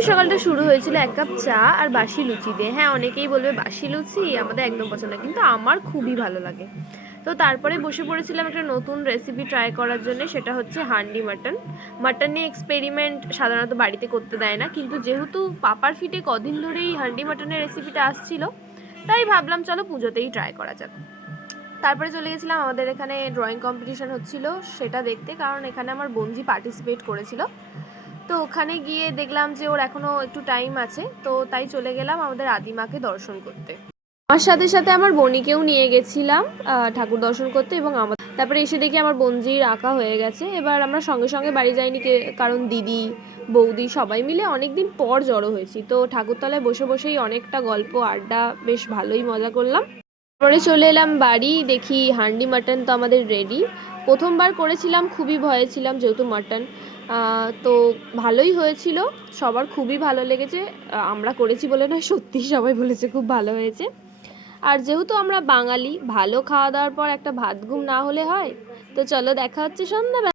ওই সকালটা শুরু হয়েছিল এক কাপ চা আর বাসি লুচি দিয়ে। হ্যাঁ, অনেকেই বলবে বাসি লুচি আমাদের একদম পছন্দ না, কিন্তু আমার খুবই ভালো লাগে। তো তারপরে বসে পড়েছিলাম একটা নতুন রেসিপি ট্রাই করার জন্য, সেটা হচ্ছে হান্ডি মাটন। মাটন নিয়ে এক্সপেরিমেন্ট সাধারণত বাড়িতে করতে দেয় না, কিন্তু যেহেতু পাপার ফিটে কদিন ধরেই হান্ডি মাটনের রেসিপিটা আসছিল, তাই ভাবলাম চলো পুজোতেই ট্রাই করা যাক। তারপরে চলে গেছিলাম আমাদের এখানে ড্রয়িং কম্পিটিশন হচ্ছিল সেটা দেখতে, কারণ এখানে আমার বোনজি পার্টিসিপেট করেছিল। তো ওখানে গিয়ে দেখলাম যে ওর এখনও একটু টাইম আছে, তো তাই চলে গেলাম আমাদের আদিমাকে দর্শন করতে। আমার সাথে সাথে আমার বোনিকেও নিয়ে গেছিলাম ঠাকুর দর্শন করতে, এবং তারপরে এসে দেখি আমার বোনজির আঁকা হয়ে গেছে। এবার আমরা সঙ্গে সঙ্গে বাড়ি যাইনি, কারণ দিদি বৌদি সবাই মিলে অনেক দিন পর জড়ো হয়েছি, তো ঠাকুরতলায় বসে বসেই অনেকটা গল্প আড্ডা বেশ ভালোই মজা করলাম। পরে চলে এলাম বাড়ি, দেখি হান্ডি মাটন তো আমাদের রেডি। প্রথমবার করেছিলাম, খুবই ভয়ে ছিলাম যেহেতু মাটন, তো ভালোই হয়েছিল, সবার খুবই ভালো লেগেছে। আমরা করেছি বলে নয়, সত্যিই সবাই বলেছে খুব ভালো হয়েছে। আর যেহেতু আমরা বাঙালি, ভালো খাওয়া দাওয়ার পর একটা ভাত ঘুম না হলে হয়। তো চলো দেখা হচ্ছে সন্ধ্যাবেলা।